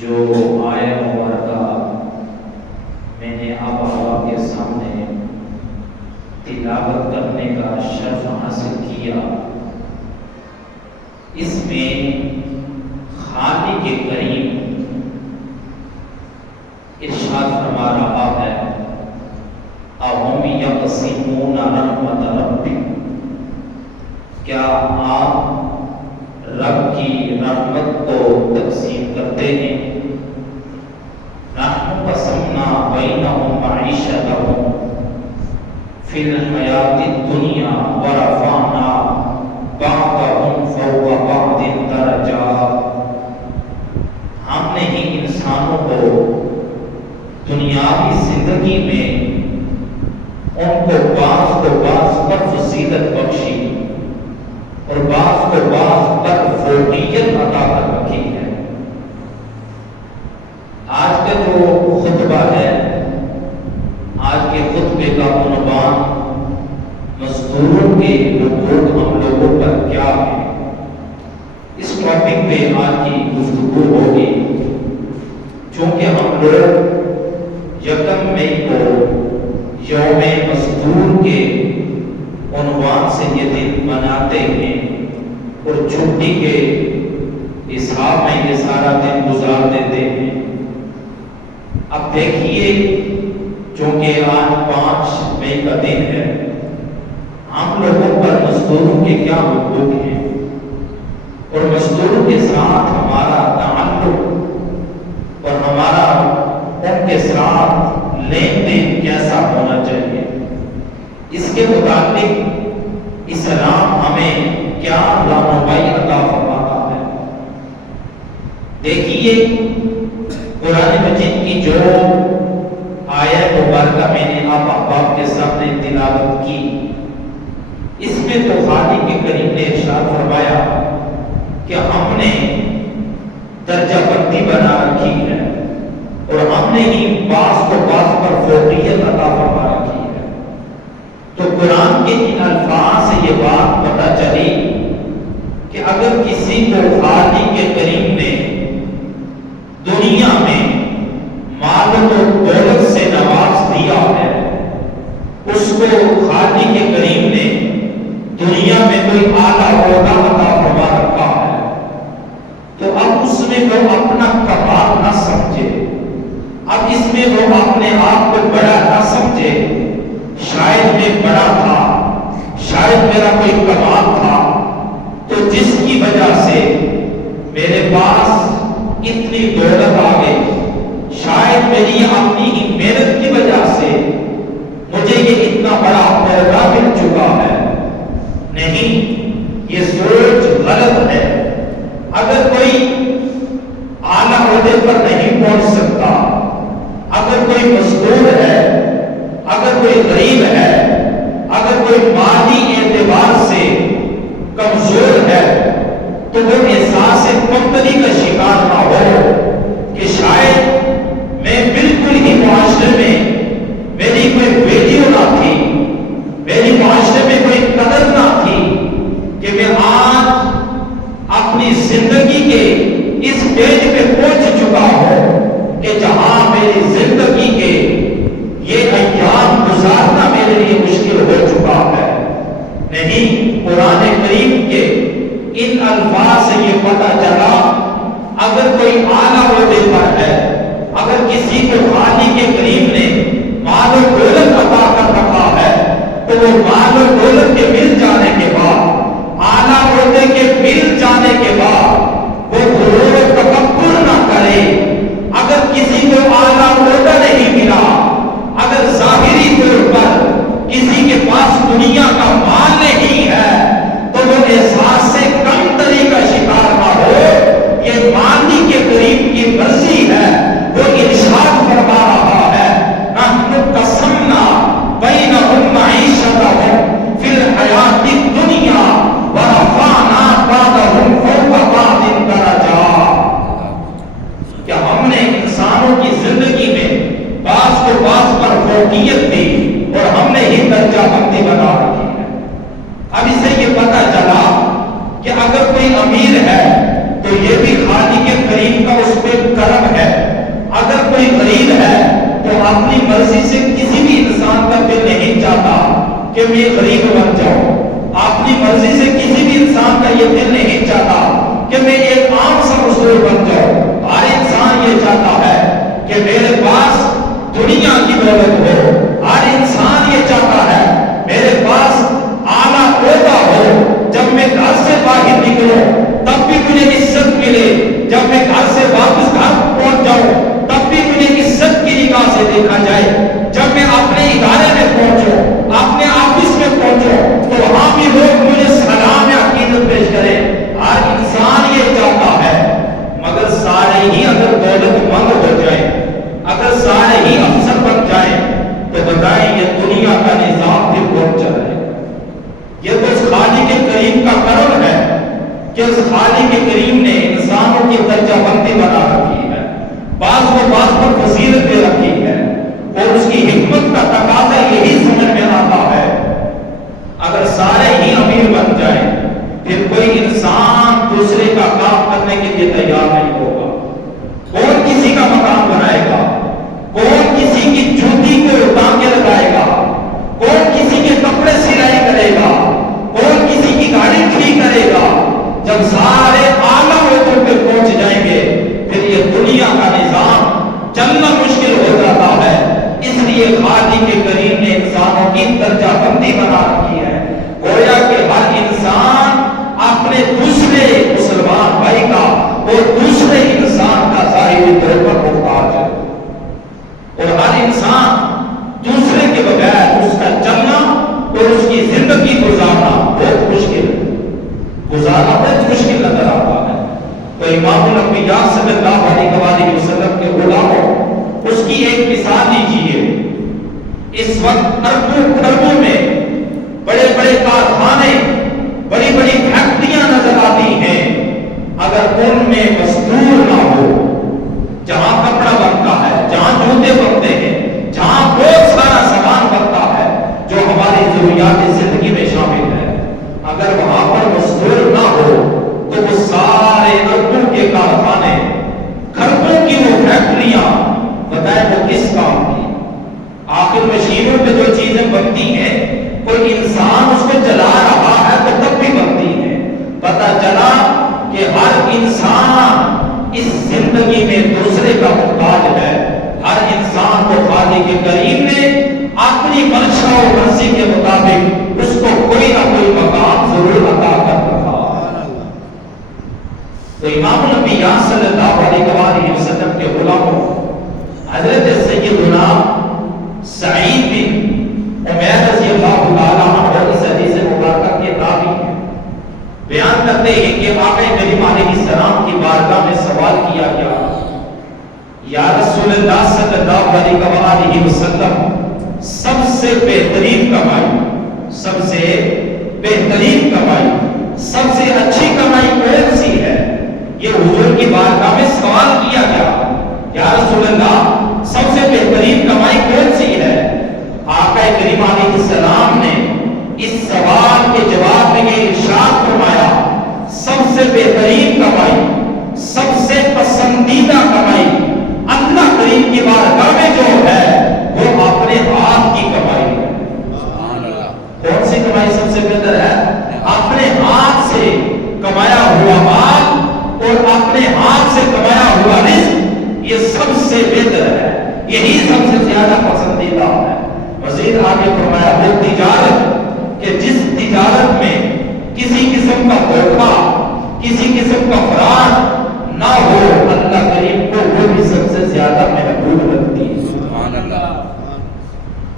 جو آیہ مبارکہ میں نے آپ کے سامنے تلاوت کرنے کا شرف حاصل کیا، اس میں خالق کریم ارشاد فرما رہا ہے اَوَمْ يَقْسِمُونَ رَحْمَتَ رَبِّكَ، کیا آپ رب کی رحمت کو تقسیم کرتے ہیں؟ نَحْنُ قَسَمْنَا بَيْنَهُمْ مَعِيشَتَهُمْ فِي الْحَيَاةِ الدُّنْيَا وَرَفَعْنَا بَعْضَهُمْ فَوْقَ بَعْضٍ دَرَجَاتٍ، ہم نے ہی انسانوں کو دنیاوی زندگی میں ان کو بعض پر فضیلت بخشی اور بعض پر فوقیت عطا کر رکھی ہے۔ آج کا جو خطبہ ہے، آج کے خطبے کا عنوان مزدوروں کے حقوق ہم لوگوں پر کیا ہے، اس ٹاپک پہ آج کی گفتگو ہوگی۔ چونکہ ہم لوگ 1 مئی کو یوم مزدور کے عنوان سے یہ دن مناتے ہیں اور چھٹی کے حساب میں یہ سارا دن گزار دیتے ہیں۔ اب دیکھیے، چونکہ آج 5 مئی کا دن ہے، ہم لوگوں پر مزدوروں کے کیا حقوق ہیں اور مزدوروں کے ساتھ ہمارا تعلق اور ہمارا ان کے ساتھ لین دین کیسا ہونا چاہیے، اس کے متعلق اسلام ہمیں کیا رہنمائی عطا فرماتا ہے۔ دیکھیے، قرآن مجید کی جو آیہ مبارکہ میں نے آپ احباب کے سامنے تلاوت کی، اس میں تو خالق کریم نے ارشاد فرمایا کہ ہم نے درجہ بندی بنا رکھی ہے اور ہم نے ہی بعض پر فوقیت عطا فرما رکھی ہے۔ تو قرآن کے ان الفاظ سے یہ بات پتہ چلی کہ اگر کسی کو خالق کریم نے دنیا میں مال و دولت سے نواز دیا ہے، اس کو خالق کریم نے دنیا میں کوئی اعلیٰ عہدہ عطا فرما رکھا ہے، تو اب اس میں وہ اپنا کمال نہ سمجھے، اب اس میں وہ اپنے آپ کو بڑا نہ سمجھے، شاید میں بڑا تھا، شاید میرا کوئی کمال تھا، تو جس کی وجہ سے میرے پاس اتنی دولت آ گئی، شاید میری اپنی ہی محنت کی وجہ سے مجھے یہ اتنا بڑا عہدہ مل چکا ہے۔ نہیں، یہ سوچ غلط ہے۔ اگر کوئی اعلیٰ عہدے پر نہیں پہنچ سکتا، اگر کوئی مزدور ہے، اگر کوئی غریب ہے، اگر کوئی مالی اعتبار سے کمزور ہے، تو وہ احساس کمتری کا شکار نہ ہو کہ شاید میں بالکل ہی معاشرے میں میری کوئی ویلیو نہ تھی، میری معاشرے میں کوئی قدر نہ تھی، کہ میں آج اپنی زندگی کے اس پیج پہ پہنچ چکا ہوں کہ جہاں میری زندگی کے یہ ایام گزارنا میرے لیے مشکل ہو چکا ہے۔ نہیں، قرآن کریم کے ان الفاظ سے یہ پتہ چلا، اگر کوئی اعلیٰ عہدے پر ہے، اگر کسی کو خالق کریم نے مال و دولت عطا کر رکھا ہے، تو وہ مال و دولت کے مل جانے کے بعد، اعلیٰ عہدے کے مل جانے کے بعد وہ غرور و تکبر نہ کرے۔ اگر کسی کو اعلیٰ عہدہ نہیں ملا، اگر ظاہری طور پر کسی کے پاس دنیا کا مال نہیں ہے، تو وہ احساس سے کم تری کا شکار نہ ہو، یہ مالک کے قریب کی مرضی ہے۔ وہ ارشاد فرما رہا ہے نحن قسمنا بینہم معیشتہم فی الحیاۃ الدنیا ورفعنا بعضہم فوق بعض درجات، کہ ہم نے انسانوں کی زندگی میں بعض کو بعض پر فوقیت دی اور ہم نے ہی درجہ بندی بنا رکھی ہے۔ اب اسے یہ پتہ چلا کہ اگر کوئی امیر ہے تو یہ بھی خالق کریم کا اس پہ کرم اپنی مرضی سے کسی بھی انسان کا دل نہیں چاہتا کہ میں غریب بن جاؤں. اپنی مرضی سے کسی بھی انسان کا یہ دل نہیں چاہتا کہ میں ایک عام سا مزدور بن جاؤں. ہر انسان یہ چاہتا ہے کہ میرے پاس دنیا کی دولت ہو. ہر انسان یہ چاہتا ہے میرے پاس اعلیٰ عہدہ ہو. جب میں گھر سے باہر نکلوں تب بھی مجھے عزت ملے. جب میں گھر سے واپس گھر پہنچ جاؤں تب بھی مجھے عزت کی نگاہ سے دیکھا جائے. جب میں اپنے ادارے میں پہنچوں, اپنے آفس میں پہنچوں تو وہاں بھی لوگ مجھے سلام یا عقیدت پیش کریں. ہر انسان یہ چاہتا ہے. مگر سارے ہی اگر دولت مند ہو جائیں, اگر سارے ہی افسر بن جائیں تو بتائیں یہ دنیا کا نظام پھر کون چلائے؟ یہ تو اس خالق کریم کا کرم ہے کہ اس خالق کریم نے انسانوں کی درجہ بندی بنا رکھی ہے, بعض کو بعض پر فضیلت دے رکھی ہے, اور اس کی حکمت کا تقاضا یہی سمجھ میں آتا ہے. اگر سارے ہی امیر بن جائیں پھر کوئی انسان دوسرے کا کام کرنے کے لیے تیار نہیں ہوگا. کون کسی کا مکان بنائے گا؟ کون کسی کی جوتی کو ٹانگے لگائے گا؟ کون کسی کے کپڑے سلائی کرے گا؟ کون کسی کی گاڑی کھڑی کرے گا؟ جب سارے اعلیٰ عہدوں پہ پہنچ جائیں گے پھر یہ دنیا کا نظام چلنا مشکل ہو جاتا ہے. اس لیے خالق کریم نے انسانوں کی درجہ بندی بنا رکھی ہے. گویا کہ ہر انسان اپنے دوسرے مسلمان بھائی کا اور دوسرے انسان کا ظاہری طور پر محتاج ہے, اور ہر انسان دوسرے کے بغیر اس کا چلنا اور اس کی زندگی گزارنا بہت مشکل نظر آتا ہے. تو امام الانبیاء صلی اللہ علیہ وسلم کے غلاموں, اس کی ایک مثال لیجیے. اس وقت اربوں میں بڑے بڑے کارخانے, بڑی بڑی فیکٹریاں نظر آتی ہیں. اگر ان میں مزدور نہ ہو, جہاں کپڑا بنتا ہے, جہاں جوتے بنتے ہیں, جہاں بہت سارا سامان بنتا ہے جو ہماری ضروریات زندگی میں شامل ہے, اگر وہاں پر مزدور نہ ہو تو وہ سارے اربوں کے کارخانے, کھربوں کی وہ فیکٹریاں بتائیں وہ کس کام کی؟ آخر مشینوں پہ جو چیزیں بنتی ہیں کوئی انسان اس کو چلا رہا ہے تو تب بھی بنتی ہے. پتہ چلا کہ ہر انسان اس زندگی میں دوسرے کا محتاج ہے. ہر انسان کو خالق کریم نے اپنی منشا و مرضی کے مطابق اس کو کوئی نہ کوئی مقام ضرور عطا کر رکھا. تو امام الانبیاء صلی اللہ علیہ وسلم کے غلاموں حضرت سیدنا سعید بن عمیر رضی اللہ تعالیٰ عنہ اس حدیث مبارکہ کے راوی ہیں, بیان کرتے ہیں کہ آقا کریم علیہ السلام کی بارگاہ میں سوال کیا گیا, یا رسول اللہ صلی اللہ علیہ وسلم سب سے بہترین کمائی, سب سے بہترین کمائی, سب سے اچھی کمائی کون سی ہے؟ یہ حضور کی بارگاہ میں سوال کیا گیا, یا رسول اللہ سب سے بہترین کمائی کون سی ہے؟ آقا کریم علیہ السلام نے اس سوال کے جواب میں یہ ارشاد فرمایا, سب سے بہترین کمائی, سب سے پسندیدہ کمائی اللہ کریم کی بارگاہ میں جو ہے وہ اپنے ہاتھ کی کمائی ہے. کون سی کمائی سب سے بہتر ہے؟ اپنے ہاتھ سے کمایا ہوا مال اور اپنے ہاتھ سے کمایا ہوا رزق, یہ سب سے بہتر ہے, یہی سب سے زیادہ پسندیدہ ہے. مزید آگے فرمایا وہ تجارت کہ جس تجارت میں کسی قسم کا دھوکہ, کسی قسم کا فراڈ نہ ہو, اللہ کریم کو وہ بھی سب سے زیادہ محبوب لگتی ہے. سبحان اللہ.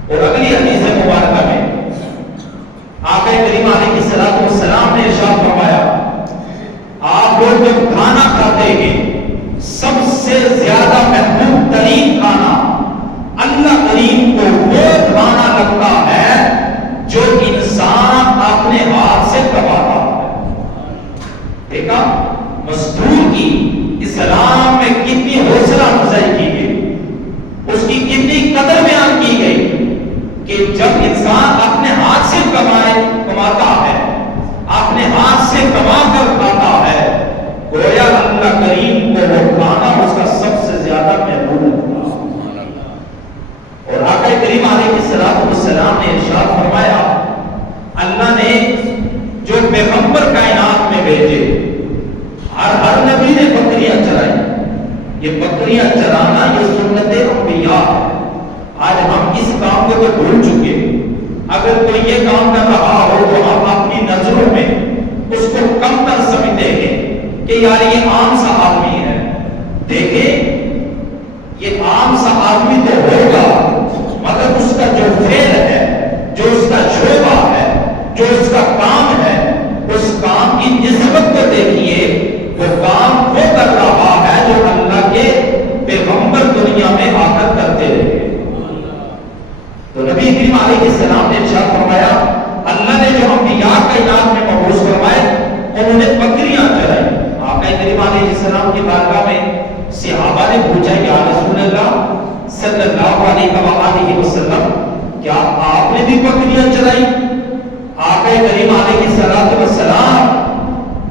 اور اگلی حدیث مبارکہ میں آقا کریم علیہ السلام نے ارشاد فرمایا, آپ لوگ جب کھانا کھاتے ہیں سب سے زیادہ محبوب ترین کھانا اللہ کریم کو وہ کھانا لگتا ہے جو انسان اپنے ہاتھ سے کماتا ہے. دیکھا مزدور کی اسلام میں کتنی حوصلہ افزائی کی گئی, اس کی کتنی قدر بیان کی گئی کہ جب انسان اپنے ہاتھ سے کماتا ہے, اپنے ہاتھ سے کما کر کھاتا ہے, گویا اللہ کریم کو وہ کھانا اس کا سب سے زیادہ محبوب لگتا ہے. یہ بکریاں چرانا یہ سنت انبیاء ہے۔ آج ہم اس کام کو تو بھول چکے، اگر کوئی یہ کام کر رہا ہو تو ہم اپنی نظروں میں اس کو کم تر سمجھتے ہیں کہ یار یہ عام سا آدمی ہے۔ دیکھیں یہ عام سا آدمی تو ہوگا، مگر اس کا جو فعل ہے، جو اس کا شعبہ ہے، جو اس کا کام ہے، اس کام کی نسبت کو دیکھیے، وہ کام وہ کر رہا ہے جو اللہ کے پیغمبر دنیا میں آ کر کرتے رہے۔ تو نبی کریم علیہ السلام نے ارشاد فرمایا، اللہ نے جو انبیاء کائنات میں مبعوث فرمائے انہوں نے بکریاں چرائی۔ آقا کریم علیہ السلام کی بارگاہ میں صحابہ نے پوچھا، یا رسول اللہ صلی اللہ علیہ وآلہ وسلم، کیا آپ نے بھی بکریاں چرائی؟ آقا کریم علیہ السلام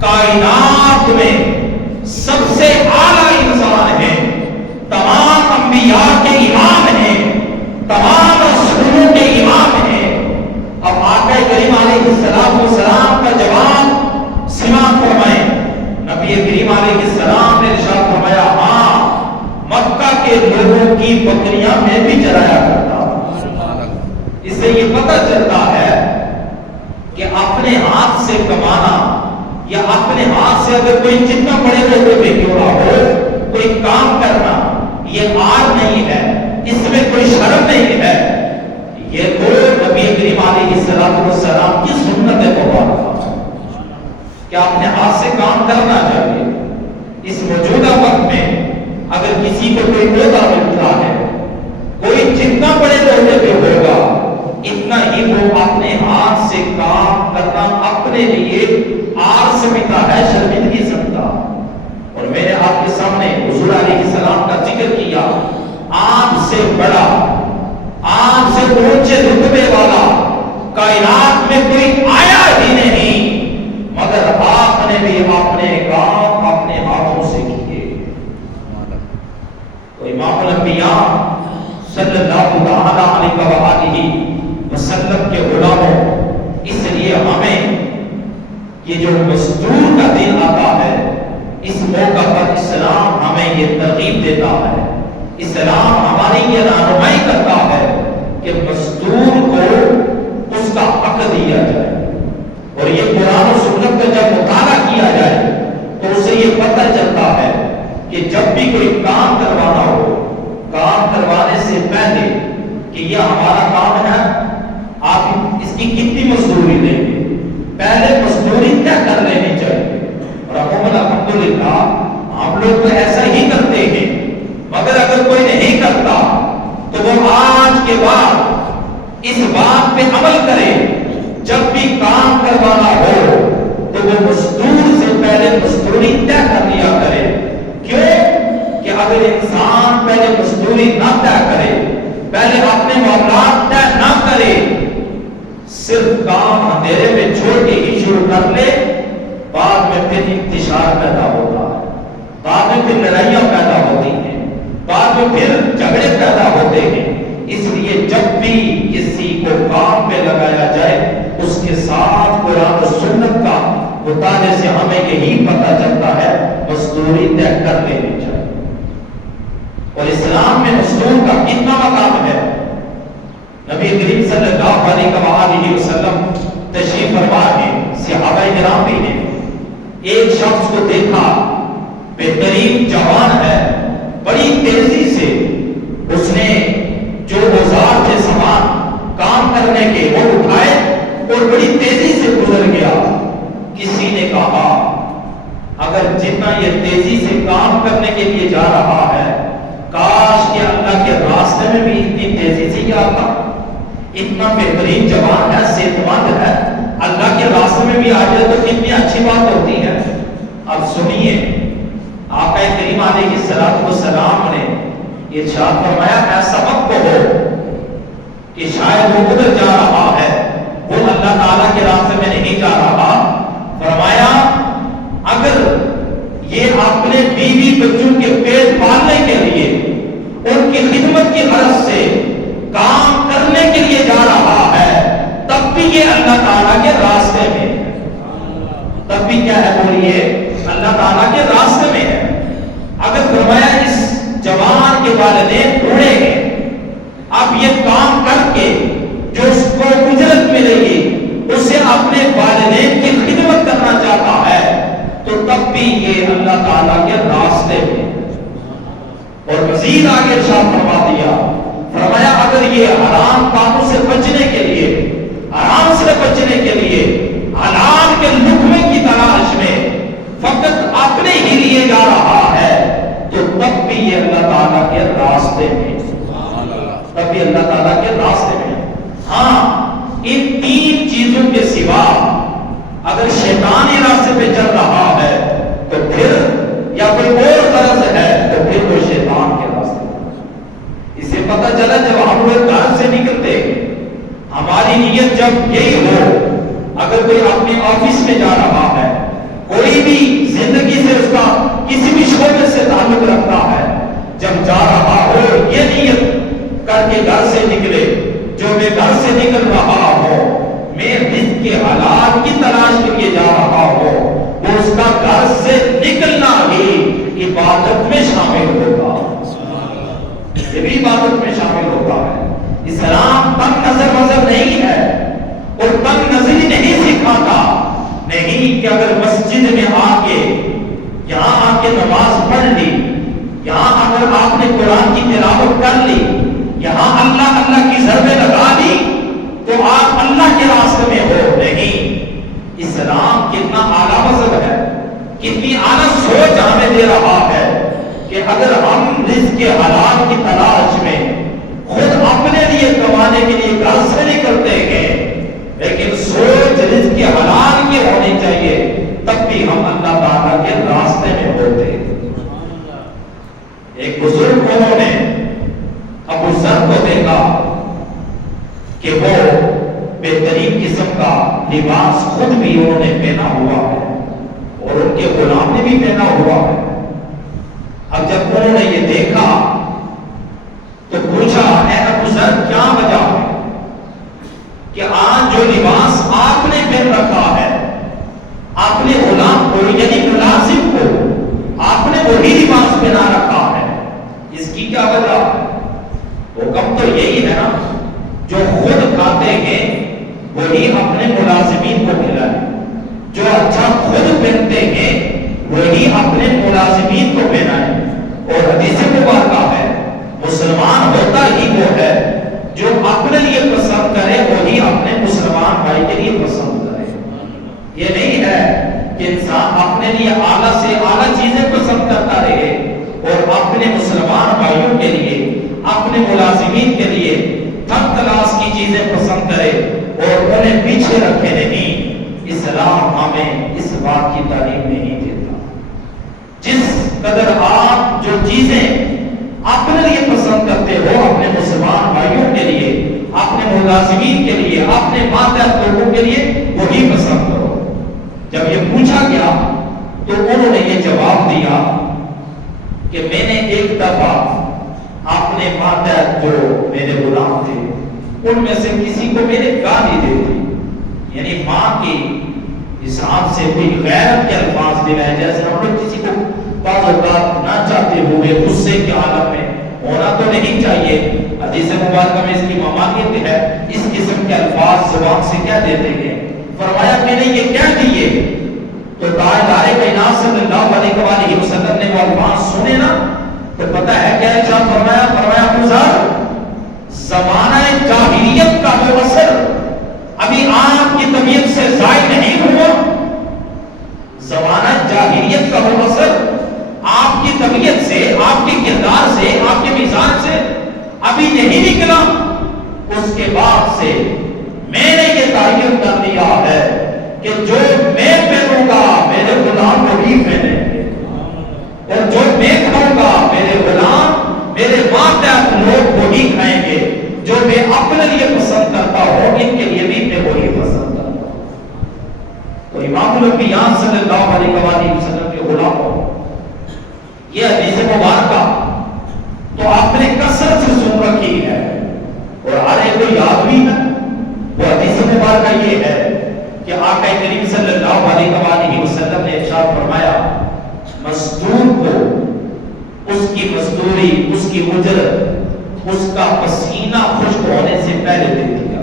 کائنات میں سب سے اعلیٰ انسان ہیں، تمام انبیاء کے امام ہیں، تمام رسولوں کے امام ہیں۔ اب آقا کریم علیہ السلام کا جواب سماعت فرمائیں۔ نبی کریم علیہ السلام نے ارشاد فرمایا، ہاں مکہ کے لوگوں کی بکریاں میں بھی چرایا کرتا ہوں۔ اس سے یہ پتہ چلتا ہے کہ اپنے ہاتھ سے کمانا یا اپنے ہاتھ سے اگر کوئی جتنا بڑے لوگوں پہ کیوں نہ ہو کوئی کام کرنا، یہ عار نہیں ہے، اس میں کوئی شرم نہیں ہے، یہ تو نبی کریم علیہ السلام کی سنت مبارکہ ہے کہ اپنے ہاتھ سے کام کرنا چاہیے۔ اس موجودہ وقت میں اگر کسی کو کوئی عہدہ ملتا ہے، کوئی جتنا بڑے عہدے پہ ہوگا اتنا ہی وہ اپنے ہاتھ سے کام کرنا اپنے لیے عار سمجھتا ہے، شرمندگی سمجھتا۔ اور میں نے آپ کے سامنے حضور علیہ السلام کا ذکر کیا، آپ سے بڑا، آپ سے اونچے رتبے والا کائنات میں کوئی آیا ہی نہیں، مگر آپ نے بھی اپنے کام اپنے ہاتھوں سے کیے۔ تو امام الانبیاء صلی اللہ علیہ وآلہ وسلم کے غلاموں، اس لیے ہمیں یہ جو مزدور کا دن آتا ہے، اس موقع پر اسلام ہمیں یہ ترغیب دیتا ہے، اسلام ہماری یہ رہنمائی کرتا ہے کہ مزدور کو اس کا حق دیا جائے۔ اور یہ قرآن و سنت کا جب مطالعہ کیا جائے تو اسے یہ پتہ چلتا ہے کہ جب بھی کوئی کام کروانا ہو، کام کروانے سے پہلے کہ یہ ہمارا کام ہے، آپ اس کی کتنی مزدوری دیں گے، پہلے مزدوری طے کر لینی چاہیے۔ اور الحمدللہ ہم لوگ تو ایسا ہی کرتے ہیں، مگر اگر کوئی نہیں کرتا تو وہ آج کے بعد اس بات پہ عمل کرے، جب بھی کام کروانا ہو تو وہ مزدور سے پہلے مزدوری طے کر لیا کرے۔ کیوں کہ اگر انسان پہلے مزدوری نہ طے کرے، پہلے اپنے معاملات طے نہ کرے، صرف کام اندھیرے میں چھوڑ کے ہی شروع کر لے، بعد میں پھر انتشار پیدا ہوتا ہے، بعد میں پھر لڑائیاں پیدا ہوتی ہیں، بعد میں پھر جھگڑے پیدا ہوتے ہیں۔ اس لیے جب بھی کسی کو کام پہ لگایا جائے اس کے ساتھ قرآن و سنت کا مطالعے سے ہمیں یہی پتہ چلتا ہے مزدوری طے کر لینی چاہیے۔ اور اسلام میں مزدور کا کتنا مقام ہے، نبی کریم صلی اللہ علیہ وآلہ وسلم تشریف فرما ہے، صحابہ کرام بھی نے ایک شخص کو دیکھا، بہترین جوان ہے، بڑی تیزی سے اس نے جو اوزار تھے سامان کام کرنے کے وہ اٹھائے اور بڑی تیزی سے گزر گیا۔ کسی نے کہا اگر جتنا یہ تیزی سے کام کرنے کے لیے جا رہا ہے، کاش کہ اللہ کے راستے میں بھی اتنی تیزی سے ہی آتا، اتنا بہترین جوان ہے، صحت مند ہے، اللہ کے راستے میں بھی آ جائے تو کتنی اچھی بات ہوتی ہے۔ اب سنیے، آقا کریم علیہ السلام نے ارشاد فرمایا، ایسا وقت ہو کہ شاید وہ ادھر جا رہا ہے، وہ اللہ تعالیٰ کے راستے میں نہیں جا رہا، فرمایا اگر یہ اپنے بیوی بچوں کے پیٹ پالنے کے لیے ان کی خدمت کی غرض سے کام کرنے کے لیے جا رہا ہے، تب بھی یہ اللہ تعالیٰ کے راستے میں، تب بھی کیا ہے بولیے، اللہ تعالیٰ کے راستے میں ہے۔ اگر فرمایا اس مزید آگے ارشاد فرما دیا، فرمایا اگر یہ حرام کاموں سے بچنے کے لیے، حرام سے بچنے کے لیے حلال کے لقمے کی تلاش میں فقط اپنے ہی لیے جا رہا ہے تو تب بھی یہ اللہ تعالیٰ کے راستے میں، تب بھی اللہ تعالیٰ کے راستے میں۔ ہاں، ان تین چیزوں کے سوا اگر شیطانی راستے پہ چل رہا ہے تو پھر، یا کوئی اور غرض ہے تو پھر وہ شیطان کے راستے پہ۔ اسے پتہ چلا جب ہم لوگ گھر سے نکلتے، ہماری نیت جب یہی ہو، اگر کوئی اپنے آفس میں جا رہا ہے، کوئی بھی زندگی سے اس کا کسی بھی شعبے سے تعلق رکھتا ہے، جب جا رہا ہو یہ نیت کر کے گھر سے نکلے، جو میں گھر سے نکل رہا ہوں میں رزق کے حلال کی تلاش کے لیے جا رہا ہوں، وہ اس کا گھر سے نکلنا ہی عبادت میں شامل ہوگا، یہ بھی عبادت میں شامل ہوتا ہے۔ اسلام تنگ نظر مذہب نہیں ہے، اور تنگ نظری نہیں سکھاتا، نہیں کہ اگر مسجد میں آ کے، یہاں آ کے نماز پڑھ لی، یہاں اگر آپ نے قرآن کی تلاوت کر لی، یہاں اللہ اللہ کی ضربیں لگا دی تو آپ اللہ کے راستے میں ہو، نہیں۔ اسلام کتنا اعلیٰ مذہب ہے، کتنی اعلیٰ سوچ ہمیں دے رہا ہے کہ اگر ہم رزق کے حلال کی تلاش میں خود اپنے لیے کمانے کے لیے گھر سے نکلتے ہیں، لیکن سوچ رزق کے حلال کی ہونی چاہیے، تب بھی ہم اللہ تعالیٰ کے راستے میں ہوتے ہیں۔ ایک بزرگ انہوں نے ابو ذر کو دیکھا کہ وہ بہترین قسم کا لباس خود بھی انہوں نے پہنا ہوا ہے اور ان کے غلام نے بھی پہنا ہوا ہے۔ اب جب انہوں نے یہ دیکھا تو پوچھا، اے ابو ذر کیا وجہ ہے کہ آج جو لباس آپ نے پہن رکھا ہے، آپ نے غلام کو یعنی ملازم کو آپ نے وہی لباس پہنا رکھا ہے، اس کی کیا وجہ ہے؟ حکم تو یہی ہے نا، جو خود کھاتے ہیں وہی اپنے ملازمین کو کھلائیں، جو اچھا خود پہنتے ہیں وہی اپنے ملازمین کو پہنائیں۔ اور حدیث مبارکہ ہے، مسلمان ہوتا ہی وہ ہے جو اپنے لیے پسند کرے وہی اپنے مسلمان بھائی کے لیے پسند کرے۔ یہ نہیں ہے کہ انسان اپنے لیے اعلیٰ سے اعلیٰ چیزیں پسند کرتا رہے اور اپنے مسلمان بھائیوں کے لیے، اپنے ملازمین کے لیے تھرڈ کلاس کی چیزیں پسند کرے اور انہیں پیچھے رکھے نہیں۔ اسلام ہمیں اس بات کی تعلیم نہیں دیتا۔ جس قدر آپ جو چیزیں اپنے لیے پسند کرتے ہو، اپنے مسلمان بھائیوں کے لیے، اپنے ملازمین کے لیے، اپنے ماتحت لوگوں کے لیے وہی پسند کرو۔ جب یہ پوچھا گیا تو انہوں نے یہ جواب دیا کہ میں نے ایک دفعہ اپنے ماتحت جو میرے غلام تھے ان میں سے کسی کو میں نے گالی دے دی، یعنی ماں کی حساب سے کوئی غیرت کے الفاظ دلائے، جیسے ہم لوگ کسی کو بعض اوقات نہ چاہتے ہوئے غصے کے عالم میں ہونا تو نہیں چاہیے، حدیث مبارکہ میں اس کی ممانعت ہے، اس قسم کے الفاظ زبان سے کیا دیتے ہیں۔ فرمایا میں نے یہ کیا دیے تو تاجدار کائنات صلی اللہ علیہ وآلہ وسلم نے وہ الفاظ سنے نا تو پتہ ہے کیا ارشاد فرمایا؟ فرمایا ابو ذر، زمانہ جاہلیت کا وہ اثر ابھی آپ کی طبیعت سے ظاہر نہیں ہوا، زمانہ جاہلیت کا وہ اثر آپ کی طبیعت سے، آپ کے کردار سے، آپ کے مزاج سے ابھی نہیں نکلا، اس کے بعد سے میں نے یہ تعین کر دیا ہے کہ جو میں پہنوں گا میرے غلام وہی پہنیں گے، اور جو میں کھاؤں گا میرے غلام، میرے ماتحت لوگ وہی کھائیں گے، جو میں اپنے لیے پسند کرتا ہوں ان کے لیے بھی میں وہی پسند کرتا ہوں۔ تو امام الانبیاء صلی اللہ علیہ وآلہ وسلم کے غلاموں، یہ حدیث مبارکہ تو آپ نے کثرت سے سن رکھی ہے اور ہر ایک کو یاد بھی ہے۔ وہ حدیث مبارکہ یہ ہے کہ آقا کریم صلی اللہ علیہ وآلہ وسلم نے ارشاد فرمایا، مزدور کو اس کی مزدوری، اس کی اجرت، اس کا پسینہ خشک ہونے سے پہلے دے دیا۔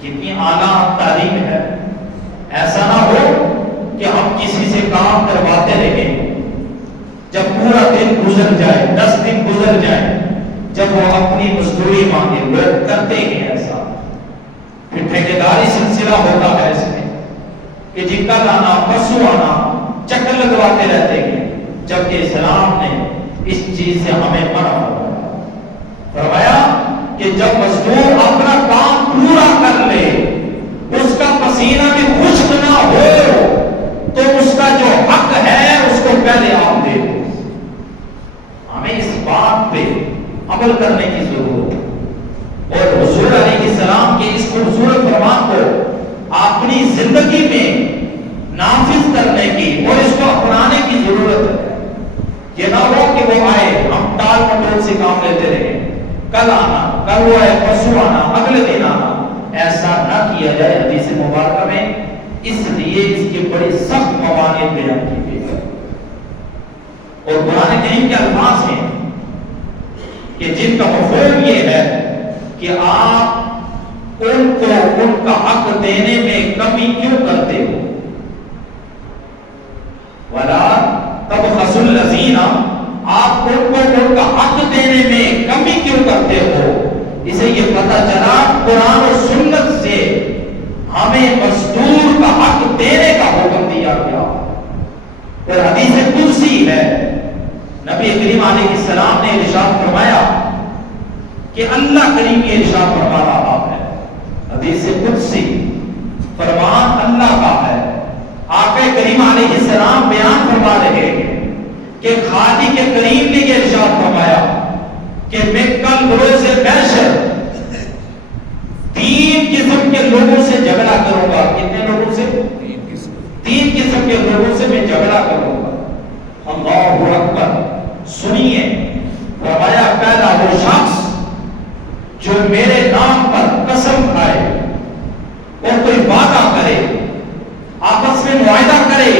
کتنی اعلیٰ تعلیم ہے۔ ایسا نہ ہو کہ ہم کسی سے کام کرواتے رہیں، جب پورا دن گزر جائے، 10 دن گزر جائیں جب وہ اپنی مزدوری مانگے، لوگ کرتے ہیں ایسا، پھر ٹھیکیداری سلسلہ ہوتا ہے اس میں کہ جی کل آنا پرسوں آنا، چکر لگواتے رہتے ہیں، جبکہ اسلام نے اس چیز سے ہمیں منع فرمایا کہ جب مزدور اپنا کام پورا کر لے، اس کا پسینہ بھی خشک نہ ہو، تو اس کا جو حق ہے اس کو پہلے آپ دے دو۔ ہمیں اس بات پہ عمل کرنے کی ضرورت ہے، اور حضور علیہ السلام کے اس خوبصورت فرمان کو اپنی زندگی میں نافذ کرنے کی اور اس کو اپنانے کی ضرورت ہے۔ یہ نہ ہو کہ وہ آئے، ہم ٹال مٹول سے کام لیتے رہے، کل آنا، کل وہ آئے، پرسوں آنا، اگلے دن آنا، ایسا نہ کیا جائے۔ حدیث مبارکہ میں اس لیے اس کے بڑے سخت موانع بیان کی گئی ہے، اور قرآن کریم کے الفاظ ہیں کہ جن کا مفہوم یہ ہے کہ آپ ان کو ان کا حق دینے میں کمی کیوں کرتے ہو؟ وَلَا تَبْخَسُوا الَّذِينَ، آپ ان کو ان کا حق دینے میں کمی کیوں کرتے ہو؟ اسے یہ پتہ چلا قرآن و سنت سے ہمیں مزدور کا حق دینے کا حکم دیا گیا، اور حدیث قدسی ہے، نبی کریم علیہ السلام نے ارشاد فرمایا کہ اللہ کریم یہ ارشاد فرما رہا ہے، حدیث قدسی فرمان اللہ کا ہے، آقا کریم علیہ السلام بیان فرما رہے ہیں کہ خالق کے کریم نے یہ ارشاد فرمایا کہ میں کل روز محشر 3 قسم کے لوگوں سے جھگڑا کروں گا۔ کتنے لوگوں سے؟ 3 قسم کے لوگوں سے میں جھگڑا کروں گا۔ اللہ اکبر، سنیے، فرمایا پہلا وہ شخص جو میرے نام پر قسم کھائے اور کوئی وعدہ کرے، آپس میں معاہدہ کرے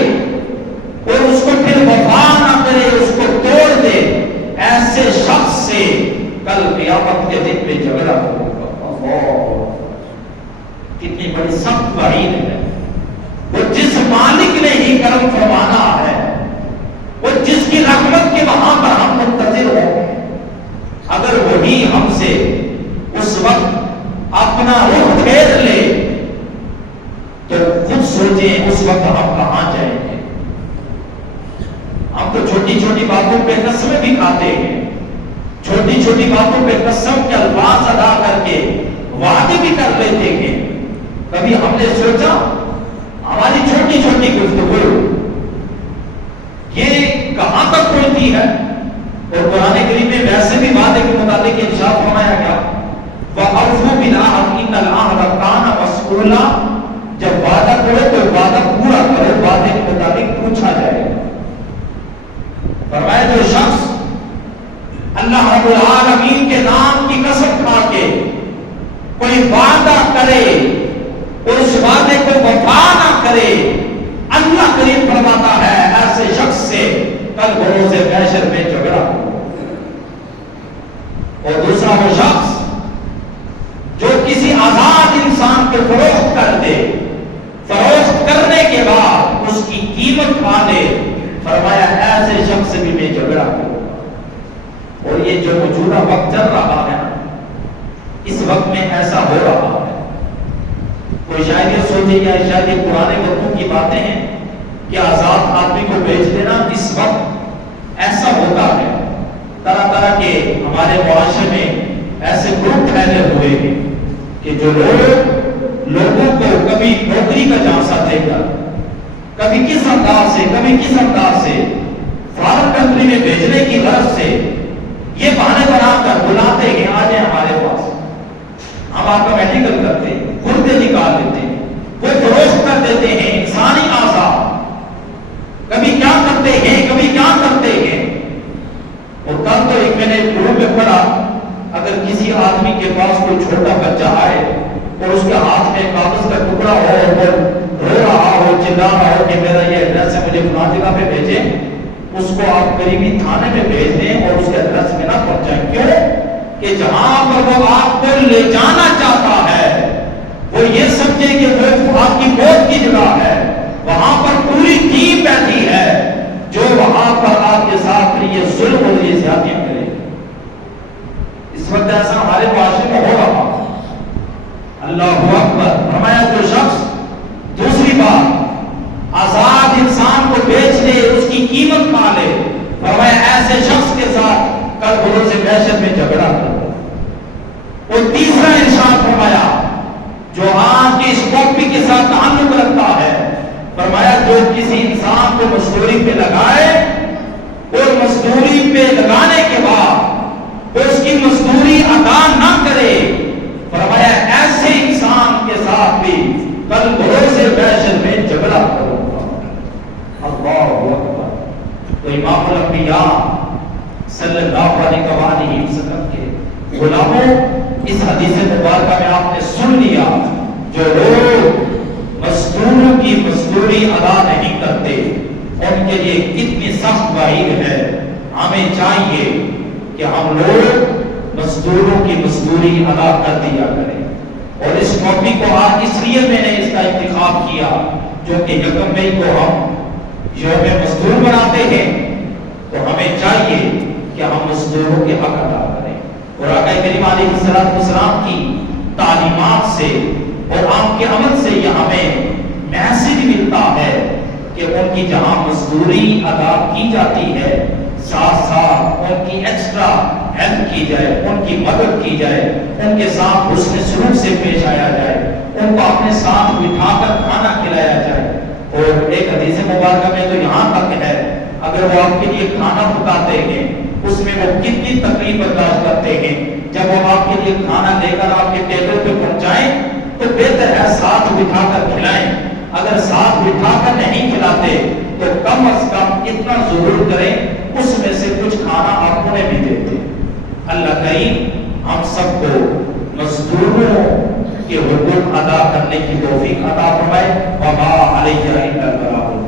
اور اس کو پھر وفا نہ کرے، اس کو توڑ دے، ایسے شخص سے کل قیامت کے دن میں جھگڑا ہوگا۔ کتنی بڑی سخت وعید ہے۔ وہ جس مالک نے ہی کرم فرمانا ہے، وہ جس کی رحمت کے وہاں پر ہم منتظر ہوں، اگر وہی ہم سے اس وقت اپنا رخ پھیر لے تو خود سوچیں اس وقت ہم کہاں جائیں گے۔ ہم تو چھوٹی چھوٹی باتوں پہ قسمیں بھی کھاتے ہیں، چھوٹی چھوٹی باتوں پہ قسم کے الفاظ ادا کر کے وعدے بھی کر لیتے ہیں۔ کبھی ہم نے سوچا ہماری چھوٹی چھوٹی گفتگو یہ کہاں تک پہنچتی ہے؟ اور قرآن کریم میں ویسے بھی وعدے کے متعلق ارشاد فرمایا گیا، وَأَوْفُوا بِالْعَهْدِ إِنَّ الْعَهْدَ كَانَ مَسْئُولًا، جب وعدہ کرو تو وعدہ پورا کرو، وعدے کے مطابق پوچھا جائے گا۔ فرمایا جو شخص اللہ رب العالمین کے نام کی قسم کھا کے کوئی وعدہ کرے اور اس وعدے کو وفا نہ کرے، اللہ کریم فرماتا ہے ایسے شخص سے کل بروز محشر میں جھگڑا ہو۔ اور دوسرا وہ شخص جو کسی آزاد انسان کو فروخت کر دے، فروخت کرنے کے بعد اس کی قیمت پا لے، فرمایا ایسے شخص سے بھی میں جھگڑا ہوں۔ اور یہ جو موجودہ وقت چل رہا ہے، اس وقت میں ایسا ہو رہا ہے۔ کوئی شاید یہ سوچے یا شاید یہ پرانے وقتوں کی باتیں ہیں کہ آزاد آدمی کو بیچ دینا، اس وقت ایسا ہوتا ہے۔ طرح طرح کے ہمارے معاشرے میں ایسے گروپ پھیلے ہوئے ہیں کہ جو لوگوں کو کبھی نوکری کا جھانسا دے کر، کبھی کس انداز سے، کبھی کس انداز سے فارن کنٹری میں بھیجنے کی غرض سے یہ بہانے بنا کر بلاتے ہیں آ جائیں ہمارے پاس، ہم آپ کا میڈیکل کرتے ہیں، گردے نکال دیتے ہیں، وہ فروخت کر دیتے ہیں انسانی اعضاء، کبھی کیا کرتے ہیں، کبھی کیا کرتے ہیں۔ اور کل تو ایک میں نے گروپ میں پڑھا، اگر کسی آدمی کے پاس کوئی چھوٹا بچہ آئے اور اس کے ہاتھ میں کاغذ کا ٹکڑا ہو اور وہ رو رہا ہو، چلا رہا ہو کہ میرا یہ ایڈریس ہے، مجھے فلاں جگہ پہ بھیجیں، اس کو آپ قریبی تھانے میں بھیج دیں اور اس کے ایڈریس میں نہ پہنچائیں۔ کیوں؟ کہ جہاں پر وہ آپ کو لے جانا چاہتا ہے وہ یہ سمجھے کہ وہ آپ کی موت کی جگہ ہے، وہاں پر پوری ٹیم بیٹھی ہے جو وہاں پر آپ کے ساتھ یہ ظلم اور یہ زیادتیاں کرے۔ وقت ایسا ہمارے معاشرے میں ہو رہا. اللہ اکبر. فرمایا جو شخص دوسری بات آزاد انسان کو بیچ لے, اس کی قیمت کھا لے, فرمایا ایسے شخص کے ساتھ کل بروز محشر میں جھگڑا کرو. اور تیسرا ارشاد فرمایا جو آج کی اس ٹاپک کے ساتھ تعلق رکھتا ہے, فرمایا جو کسی انسان کو مزدوری پہ لگائے اور مزدوری پہ لگانے کے بعد اس کی مزدوری ادا نہ کرے, فرمایا ایسے انسان کے ساتھ بھی کل بروز محشر میں جھگڑا کرو گا. اللہ اکبر. تو امام الانبیاء صلی اللہ علیہ وسلم کے غلاموں, اس حدیث مبارکہ میں آپ نے سن لیا جو لوگ مزدوروں کی مزدوری ادا نہیں کرتے ان کے لیے کتنی سخت وعید ہے. ہمیں چاہیے کہ ہم لوگ مزدوروں کی مزدوری ادا کر دیا کریں. اور اس ٹاپک کو آج اس لیے میں نے اس کا انتخاب کیا جو کہ 1 مئی کو ہم یوم مزدور بناتے ہیں, تو ہمیں چاہیے کہ ہم مزدوروں کے حق ادا کریں. اور آقا کریم علیہ السلام کی تعلیمات سے اور آپ کے عمل سے یہ ہمیں میسج ملتا ہے کہ ان کی جہاں مزدوری ادا کی جاتی ہے ساتھ ساتھ ان کی ایکسٹرا ہیلپ کی جائے, ان کی مدد کی جائے, ان کے ساتھ حسن سلوک سے پیش آیا جائے, ان کو اپنے ساتھ بٹھا کر کھانا کھلایا جائے. اور ایک حدیث مبارکہ میں تو یہاں تک ہے اگر وہ آپ کے لیے کھانا پکاتے ہیں اس میں وہ کتنی تکلیف برداشت کرتے ہیں, جب وہ آپ کے لیے کھانا لے کر آپ کے ٹیبل پہ پہنچائیں تو بہتر ہے ساتھ بٹھا کر کھلائیں. اگر ساتھ بٹھا کر نہیں کھلاتے تو کم از کم اتنا ضرور کریں اس میں سے کچھ کھانا آپ انہیں بھی دیتے. اللہ کریم ہم سب کو مزدوروں کے حقوق ادا کرنے کی توفیق عطا فرمائے. وما علیہ الا البلاغ.